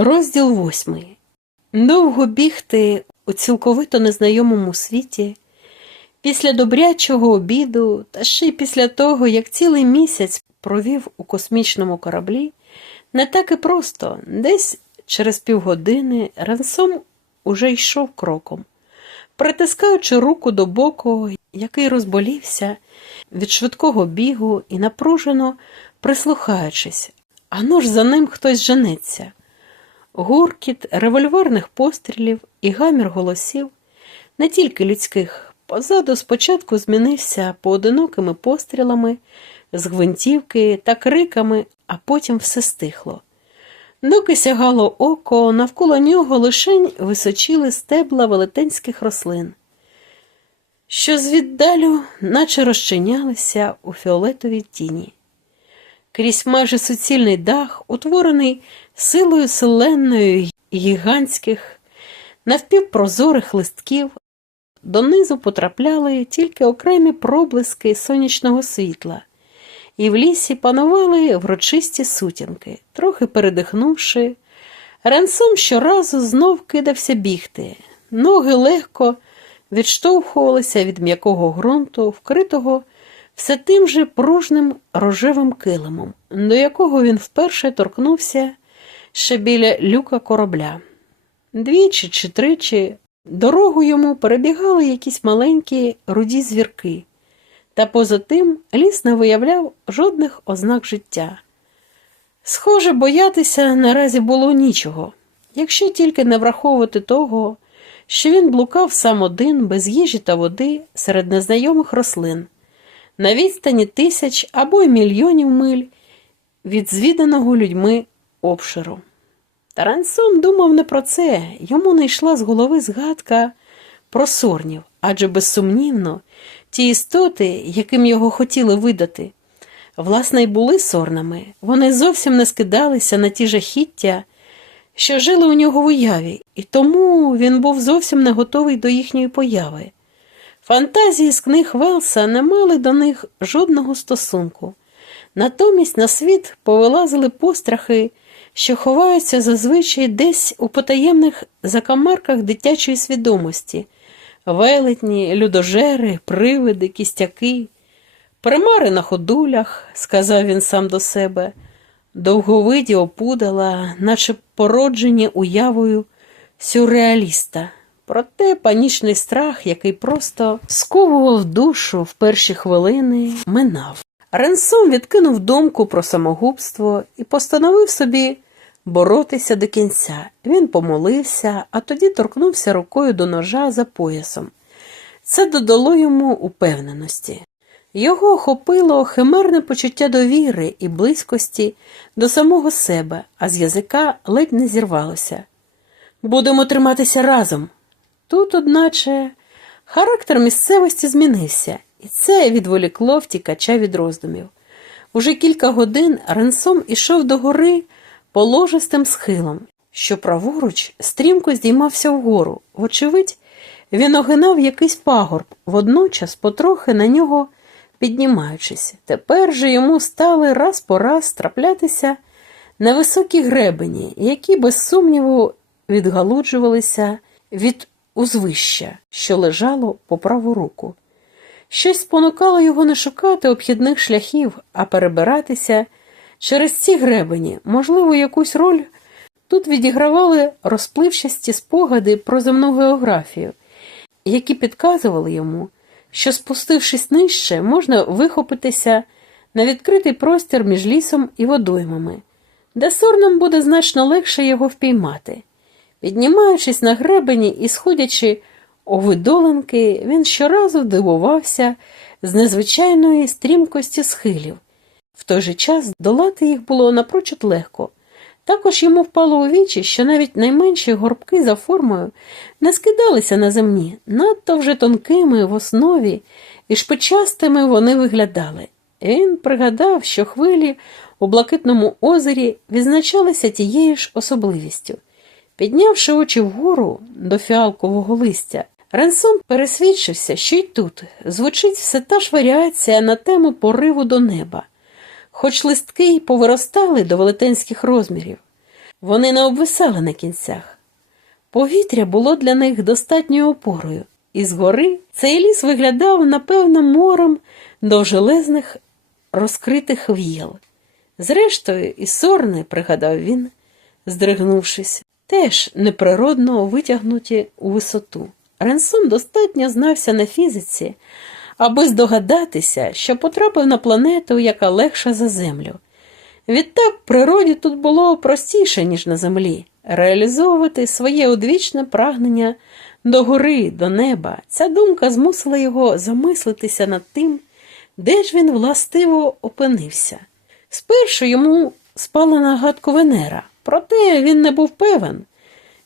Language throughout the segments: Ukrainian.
Розділ восьмий. Довго бігти у цілковито незнайомому світі, після добрячого обіду, та ще й після того, як цілий місяць провів у космічному кораблі, не так і просто, десь через півгодини Рансом уже йшов кроком, притискаючи руку до боку, який розболівся від швидкого бігу і напружено прислухаючись, ано ж за ним хтось женеться. Гуркіт револьверних пострілів і гамір голосів, не тільки людських, позаду спочатку змінився поодинокими пострілами з гвинтівки та криками, а потім все стихло. Доки сягало око, навколо нього лишень височили стебла велетенських рослин, що звіддалю наче розчинялися у фіолетовій тіні. Крізь майже суцільний дах, утворений силою селенною гігантських, навпівпрозорих листків, донизу потрапляли тільки окремі проблиски сонячного світла, і в лісі панували врочисті сутінки, трохи передихнувши, Ренсом щоразу знов кидався бігти, ноги легко відштовхувалися від м'якого ґрунту, вкритого все тим же пружним рожевим килимом, до якого він вперше торкнувся ще біля люка корабля. Двічі чи тричі дорогу йому перебігали якісь маленькі руді звірки, та поза тим ліс не виявляв жодних ознак життя. Схоже, боятися наразі було нічого, якщо тільки не враховувати того, що він блукав сам один без їжі та води серед незнайомих рослин, на відстані тисяч або й мільйонів миль від звіданого людьми обширу. Тарансон думав не про це, йому не йшла з голови згадка про сорнів, адже безсумнівно ті істоти, яким його хотіли видати, власне, й були сорнами, вони зовсім не скидалися на ті жахіття, що жили у нього в уяві, і тому він був зовсім не готовий до їхньої появи. Фантазії з книг Велса не мали до них жодного стосунку. Натомість на світ повилазили пострахи, що ховаються зазвичай десь у потаємних закамарках дитячої свідомості, велетні, людожери, привиди, кістяки, примари на ходулях, сказав він сам до себе, довговиді опудала, наче породжені уявою сюрреаліста. Проте панічний страх, який просто сковував душу в перші хвилини, минав. Ренсом відкинув думку про самогубство і постановив собі боротися до кінця. Він помолився, а тоді торкнувся рукою до ножа за поясом. Це додало йому упевненості. Його охопило химерне почуття довіри і близькості до самого себе, а з язика ледь не зірвалося. Будемо триматися разом. Тут, одначе, характер місцевості змінився, і це відволікло втікача від роздумів. Уже кілька годин Ренсом ішов до гори положистим схилом, що праворуч стрімко здіймався вгору. Вочевидь, він огинав якийсь пагорб, водночас потрохи на нього піднімаючись. Тепер же йому стали раз по раз траплятися невисокі гребені, які, без сумніву, відгалуджувалися від узвища, що лежало по праву руку. Щось спонукало його не шукати обхідних шляхів, а перебиратися через ці гребені, можливо, якусь роль тут відігравали розпливчасті спогади про земну географію, які підказували йому, що, спустившись нижче, можна вихопитися на відкритий простір між лісом і водоймами, де сорнам буде значно легше його впіймати. Піднімаючись на гребені і сходячи у видоланки, він щоразу дивувався з незвичайної стрімкості схилів. В той же час долати їх було напрочуд легко. Також йому впало у вічі, що навіть найменші горбки за формою не скидалися на земні, надто вже тонкими в основі і шпичастими вони виглядали. Він пригадав, що хвилі у блакитному озері відзначалися тією ж особливістю. Піднявши очі вгору до фіалкового листя, Ренсом пересвідчився, що й тут звучить все та ж варіація на тему пориву до неба, хоч листки й повиростали до велетенських розмірів. Вони не обвисали на кінцях. Повітря було для них достатньою опорою, і згори цей ліс виглядав, напевно, морем довжелезних розкритих віял. Зрештою, і сорни, пригадав він, здригнувшись, теж неприродно витягнуті у висоту. Ренсон достатньо знався на фізиці, аби здогадатися, що потрапив на планету, яка легша за Землю. Відтак природі тут було простіше, ніж на землі, реалізовувати своє одвічне прагнення до гори, до неба. Ця думка змусила його замислитися над тим, де ж він властиво опинився. Спершу йому спала на гадку Венера, проте він не був певен,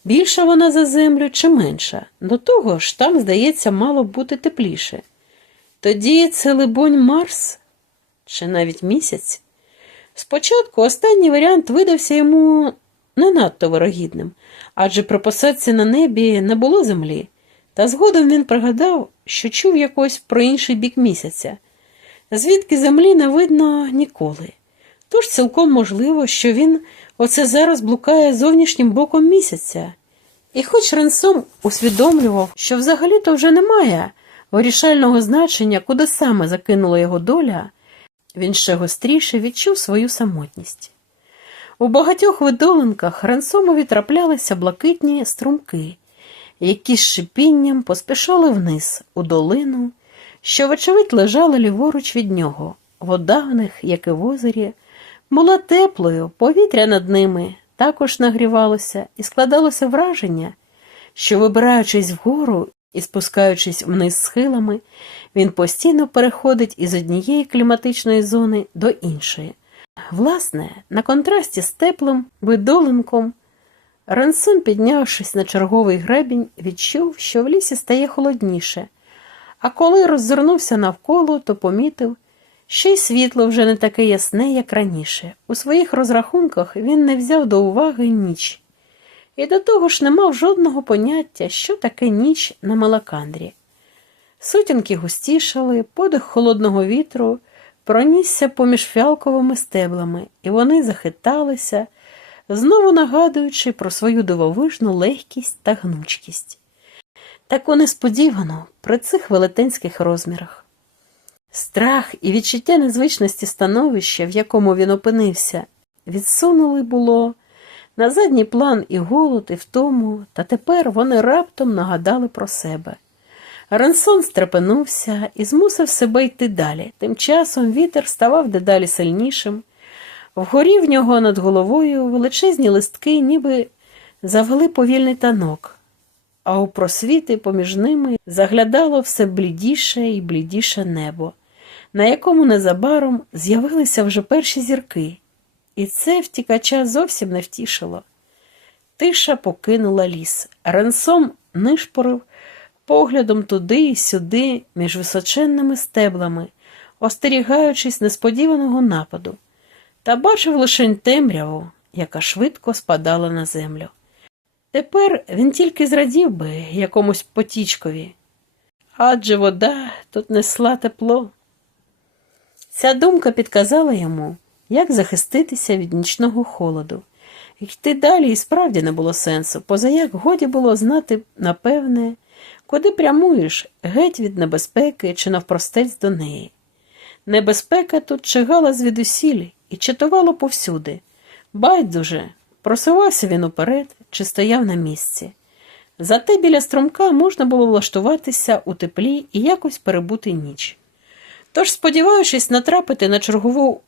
більша вона за землю чи менша. До того ж, там, здається, мало бути тепліше. Тоді це, либонь, Марс чи навіть місяць. Спочатку останній варіант видався йому не надто вирогідним, адже при посадці на небі не було землі, та згодом він пригадав, що чув якось про інший бік місяця, звідки землі не видно ніколи. Тож цілком можливо, що він оце зараз блукає зовнішнім боком місяця. І хоч Ренсом усвідомлював, що взагалі-то вже немає вирішального значення, куди саме закинула його доля, він ще гостріше відчув свою самотність. У багатьох видолинках Ренсомові траплялися блакитні струмки, які з шипінням поспішали вниз, у долину, що, вочевидь, лежала ліворуч від нього. Вода в них, як і в озері, була теплою, повітря над ними також нагрівалося, і складалося враження, що, вибираючись вгору і спускаючись вниз схилами, він постійно переходить із однієї кліматичної зони до іншої. Власне, на контрасті з теплим видолинком, Рансон, піднявшись на черговий гребінь, відчув, що в лісі стає холодніше, а коли роззирнувся навколо, то помітив, що й світло вже не таке ясне, як раніше. У своїх розрахунках він не взяв до уваги ніч, і до того ж не мав жодного поняття, що таке ніч на Малакандрі. Сутінки густішали, подих холодного вітру пронісся поміж фіалковими стеблами, і вони захиталися, знову нагадуючи про свою дивовижну легкість та гнучкість. Таку несподівано при цих велетенських розмірах. Страх і відчуття незвичності становища, в якому він опинився, відсунули було на задній план і голод, і втому, та тепер вони раптом нагадали про себе. Рансон стрепенувся і змусив себе йти далі. Тим часом вітер ставав дедалі сильнішим. Вгорі в нього над головою величезні листки, ніби завели повільний танок, а у просвіти поміж ними заглядало все блідіше і блідіше небо, на якому незабаром з'явилися вже перші зірки, і це втікача зовсім не втішило. Тиша покинула ліс. Ренсом нишпорив поглядом туди й сюди, між височенними стеблами, остерігаючись несподіваного нападу, та бачив лише темряву, яка швидко спадала на землю. Тепер він тільки зрадів би якомусь потічкові, адже вода тут несла тепло. Ця думка підказала йому, як захиститися від нічного холоду. Йти далі і справді не було сенсу, позаяк годі було знати, напевне, Куди прямуєш геть від небезпеки чи навпростець до неї? Небезпека тут чигала звідусіль і чатувала повсюди. Байдуже, просувався він уперед чи стояв на місці. Зате біля струмка можна було влаштуватися у теплі і якось перебути ніч. Тож, сподіваючись натрапити на чергову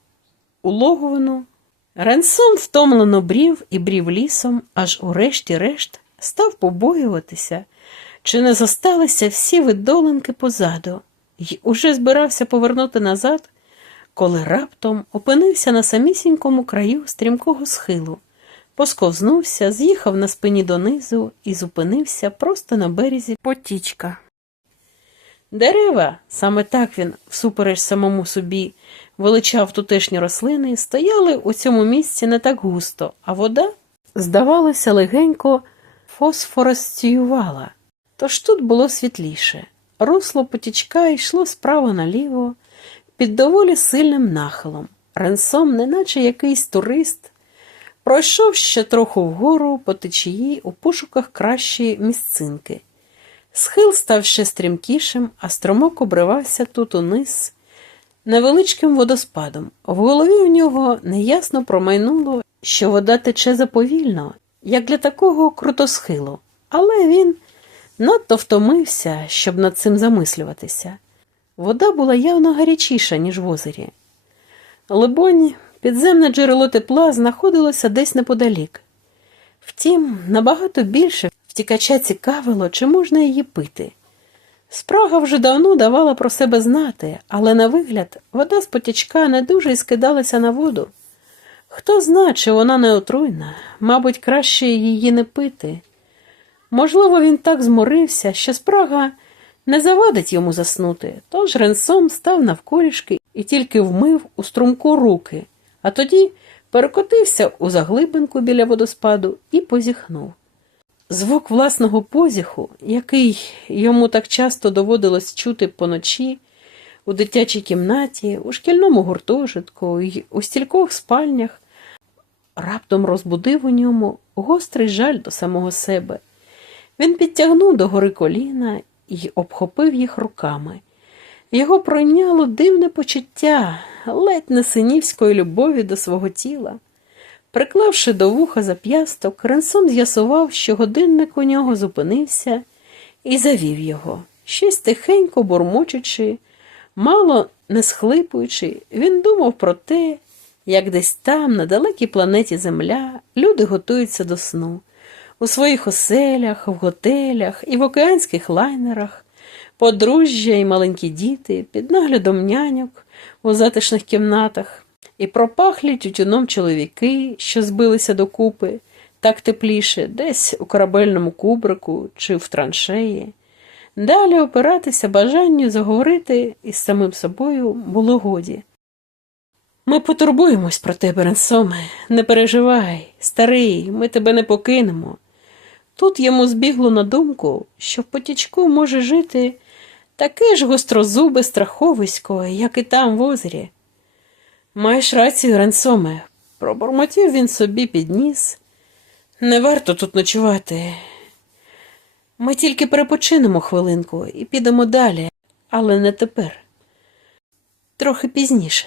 улоговину, Ренсон втомлено брів і брів лісом, аж урешті-решт став побоюватися, чи не зосталися всі видолинки позаду, й уже збирався повернути назад, коли раптом опинився на самісінькому краю стрімкого схилу, посковзнувся, з'їхав на спині донизу і зупинився просто на березі потічка. Дерева, саме так він, всупереч самому собі, величав тутешні рослини, стояли у цьому місці не так густо, а вода, здавалося, легенько фосфоресціювала. Тож тут було світліше. Русло потічка йшло справа наліво, під доволі сильним нахилом. Ренсом, неначе якийсь турист, Пройшов ще трохи вгору по течії у пошуках кращої місцинки. Схил став ще стрімкішим, а струмок обривався тут униз невеличким водоспадом. В голові у нього неясно промайнуло, що вода тече заповільно, як для такого крутосхилу, але він надто втомився, щоб над цим замислюватися. Вода була явно гарячіша, ніж в озері. Либонь, підземне джерело тепла знаходилося десь неподалік. Втім, набагато більше втікача цікавило, чи можна її пити. Спрага вже давно давала про себе знати, але на вигляд вода з потічка не дуже й скидалася на воду. Хто зна, чи вона не отруйна, мабуть, краще її не пити. Можливо, він так зморився, що спрага не завадить йому заснути, тож Ренсом став навколішки і тільки вмив у струмку руки, а тоді перекотився у заглибинку біля водоспаду і позіхнув. Звук власного позіху, який йому так часто доводилось чути поночі, у дитячій кімнаті, у шкільному гуртожитку й у стількох спальнях, раптом розбудив у ньому гострий жаль до самого себе. Він підтягнув до гори коліна і обхопив їх руками. Його пройняло дивне почуття, ледь не синівської любові до свого тіла. Приклавши до вуха зап'ясток, Ренсон з'ясував, що годинник у нього зупинився і завів його. Щось тихенько бурмочучи, мало не схлипуючи, він думав про те, як десь там, на далекій планеті Земля, люди готуються до сну. У своїх оселях, в готелях і в океанських лайнерах, подружжя і маленькі діти під наглядом няньок у затишних кімнатах і пропахлі тютюном чоловіки, що збилися докупи, так тепліше, десь у корабельному кубрику чи в траншеї. Далі опиратися бажанню заговорити із самим собою було годі. Ми потурбуємось про тебе, Ренсоме, не переживай, старий, ми тебе не покинемо. Тут йому збігло на думку, що в потічку може жити таке ж гострозубе страховисько, як і там в озері. Маєш рацію, Ренсоме, пробормотів він собі підніс. Не варто тут ночувати. Ми тільки перепочинемо хвилинку і підемо далі, але не тепер. Трохи пізніше.